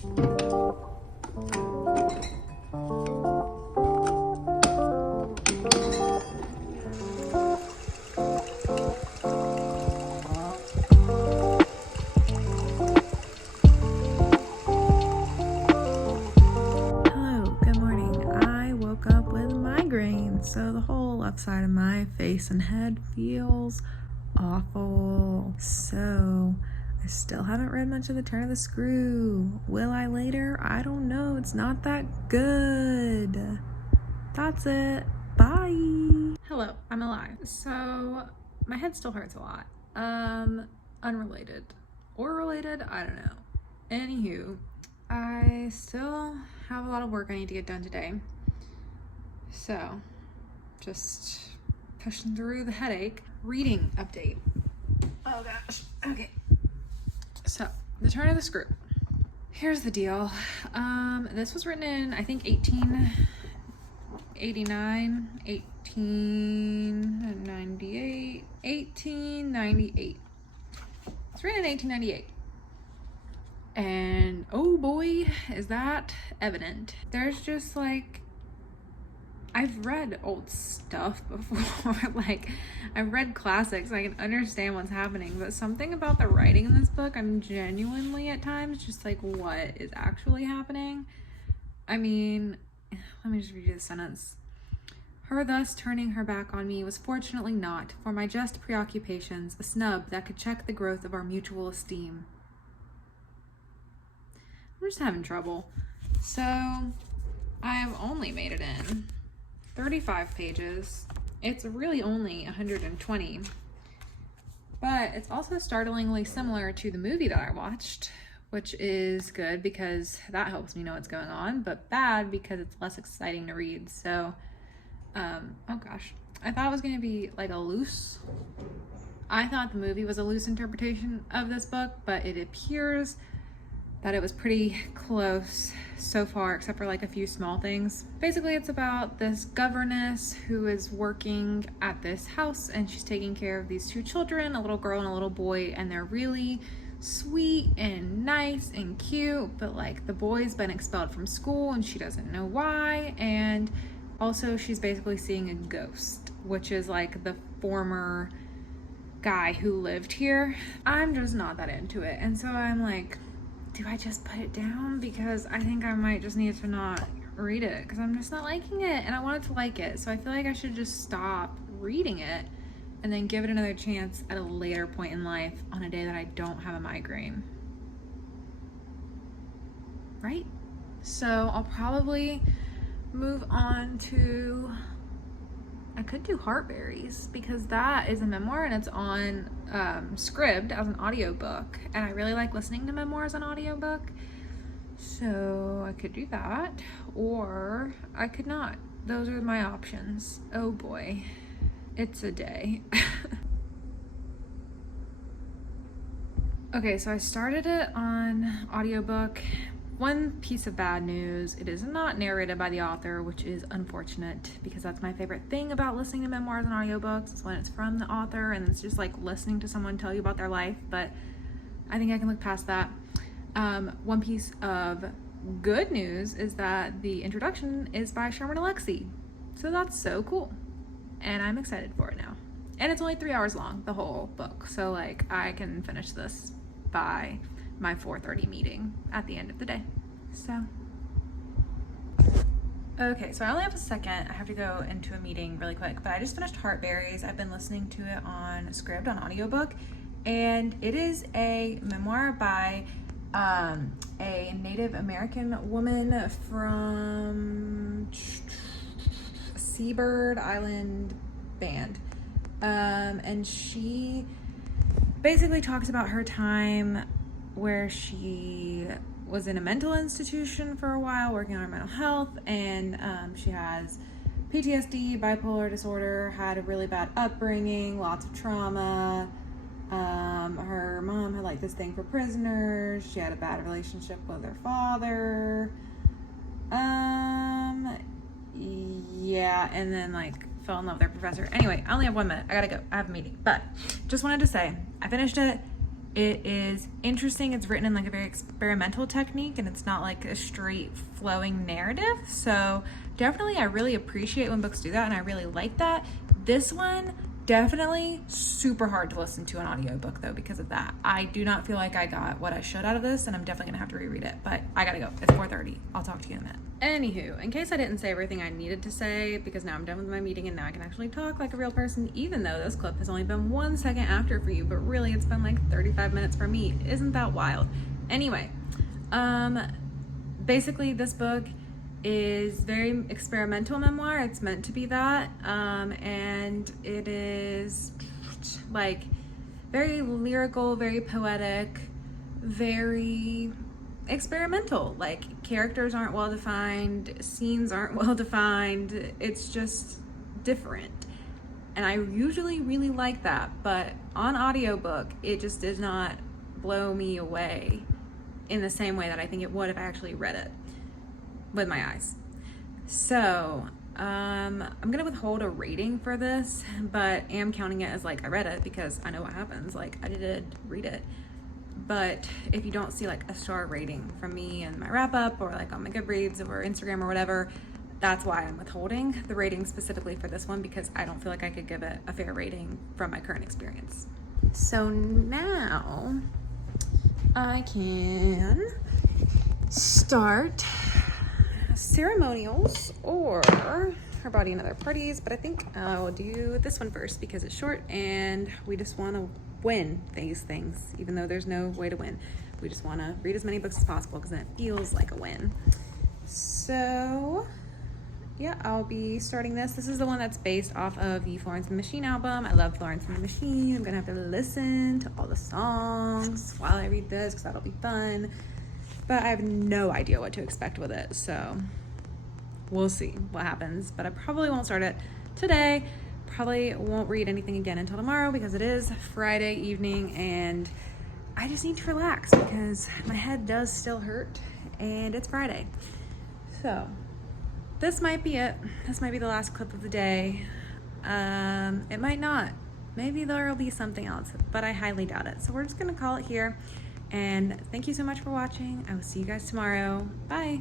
So the whole left side of my face and head feels awful. So I still haven't read much of The Turn of the Screw. Will I later? I don't know. It's not that good. That's it. Bye. Hello, I'm alive. So my head still hurts a lot. Unrelated or related, I don't know. Anywho, I still have a lot of work I need to get done today. So just pushing through the headache. Reading update. Oh gosh. Okay. So, The Turn of the Screw. Here's the deal. This was written in, I think, 1898. 1898. It's written in 1898. And oh boy, is that evident. There's just like, I've read old stuff before, like I've read classics, I can understand what's happening, but something about the writing in this book, I'm genuinely at times just like, what is actually happening? I mean, let me just read you the sentence. Her thus turning her back on me was fortunately not, for my just preoccupations, a snub that could check the growth of our mutual esteem. I'm just having trouble. So, I have only made it in 35 pages. It's really only 120, but it's also startlingly similar to the movie that I watched, which is good because that helps me know what's going on, but bad because it's less exciting to read. So, oh gosh, I thought it was going to be like I thought the movie was a loose interpretation of this book, but it appears that it was pretty close so far, except for like a few small things. Basically, it's about this governess who is working at this house and she's taking care of these two children, a little girl and a little boy, and they're really sweet and nice and cute, but like the boy's been expelled from school and she doesn't know why, and also she's basically seeing a ghost, which is like the former guy who lived here. I'm just not that into it, and so I'm like, do I just put it down? Because I think I might just need to not read it because I'm just not liking it and I wanted to like it. So I feel like I should just stop reading it and then give it another chance at a later point in life on a day that I don't have a migraine. Right? So I'll probably move on to, I could do Heartberries because that is a memoir and it's on Scribd as an audiobook, and I really like listening to memoirs on audiobook, so I could do that or I could not. Those are my options. Oh boy, it's a day. Okay, so I started it on audiobook. One piece of bad news, it is not narrated by the author, which is unfortunate because that's my favorite thing about listening to memoirs and audiobooks is when it's from the author and it's just like listening to someone tell you about their life, but I think I can look past that. One piece of good news is that the introduction is by Sherman Alexie, so that's so cool and I'm excited for it now. And it's only 3 hours long, the whole book, so like I can finish this by my 4:30 meeting at the end of the day. So okay, so I only have a second. I have to go into a meeting really quick, but I just finished Heartberries. I've been listening to it on Scribd on audiobook, and it is a memoir by a Native American woman from Seabird Island Band, and she basically talks about her time where she was in a mental institution for a while working on her mental health, and she has PTSD, bipolar disorder, had a really bad upbringing, lots of trauma. Her mom had like this thing for prisoners. She had a bad relationship with her father. Yeah, and then like fell in love with her professor. Anyway, I only have 1 minute. I gotta go. I have a meeting. But just wanted to say, I finished it. It is interesting. It's written in like a very experimental technique, and it's not like a straight flowing narrative. So definitely I really appreciate when books do that, and I really like that. This one, definitely super hard to listen to an audiobook though because of that. I do not feel like I got what I should out of this, and I'm definitely gonna have to reread it, but I gotta go. It's 4:30. I'll talk to you in a minute. Anywho, in case I didn't say everything I needed to say, because now I'm done with my meeting and now I can actually talk like a real person, even though this clip has only been 1 second after for you, but really it's been like 35 minutes for me. Isn't that wild? Anyway, basically this book is very experimental memoir. It's meant to be that, and it is like very lyrical, very poetic, very experimental. Like characters aren't well defined, scenes aren't well defined. It's just different, and I usually really like that, but on audiobook it just does not blow me away in the same way that I think it would if I actually read it with my eyes. So I'm gonna withhold a rating for this, but am counting it as like I read it because I know what happens. Like I did read it. But if you don't see like a star rating from me and my wrap up, or like on my Goodreads or Instagram or whatever, that's why I'm withholding the rating specifically for this one, because I don't feel like I could give it a fair rating from my current experience. So now I can start ceremonials or her body and other parties, but I think I'll do this one first because it's short and we just want to win these things, even though there's no way to win. We just want to read as many books as possible because then it feels like a win. So yeah, I'll be starting this. This is the one that's based off of the Florence and the Machine album. I love Florence and the Machine. I'm gonna have to listen to all the songs while I read this because that'll be fun. But I have no idea what to expect with it, so we'll see what happens. But I probably won't start it today. Probably won't read anything again until tomorrow because it is Friday evening and I just need to relax because my head does still hurt and it's Friday. So this might be it. This might be the last clip of the day. It might not. Maybe there will be something else, but I highly doubt it. So we're just gonna call it here. And thank you so much for watching. I will see you guys tomorrow. Bye.